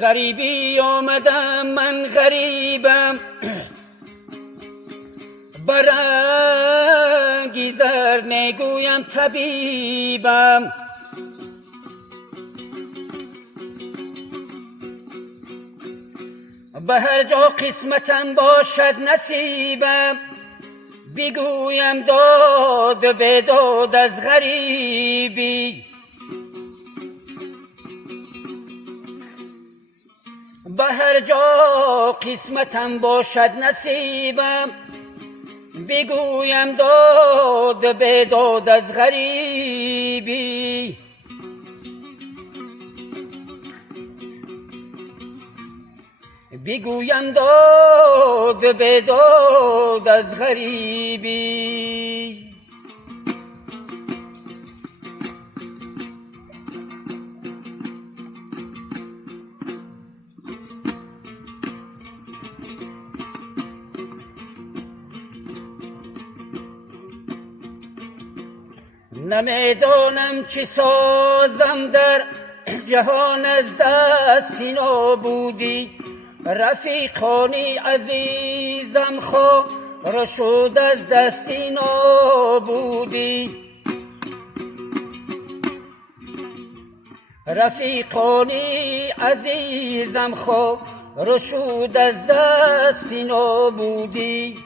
غریبی آمدم من غریبم، برنگی زرد میگویم طبیبم. به هر جا قسمتم باشد نصیبم، بگویم داد به داد از غریبی. به هر جا قسمتم باشد نصیبم، بگویم داد به داد از غریبی. بگویم داد به داد از غریبی. نمیدانم چه سازم در جهان از دست نابودی، رفیقانی عزیزم خور شد از دست نابودی. رفیقانی عزیزم خور شد از دست نابودی.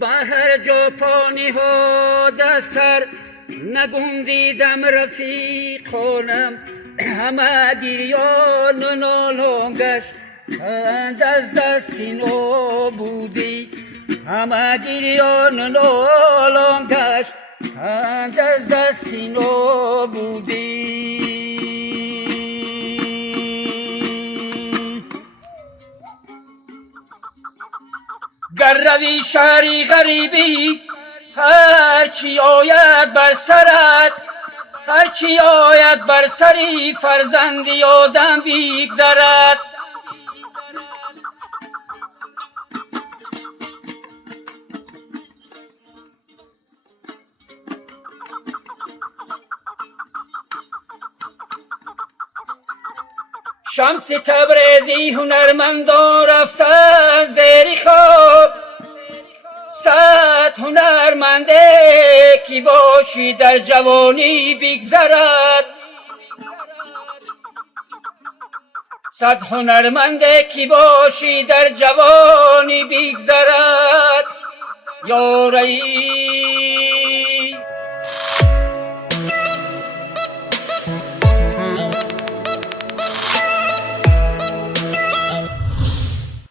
به هر جا پا نهاده سر نگنجیدم رفیقانم، همه گریان و نالان گشتند از دست نابودی. همه گریان و نالان گشتند از دست نابودی. گر روی شهری غریبی، هرچی آید بر سرت، هرچی آید بر سری فرزندی آدم بیگذرد. شمس تبریزی هنرمندان رفتن زیر خواب، صد هنرمنده کی باشی در جوانی بگذرد. صد هنرمنده کی باشی در جوانی بگذرد. یا رئیس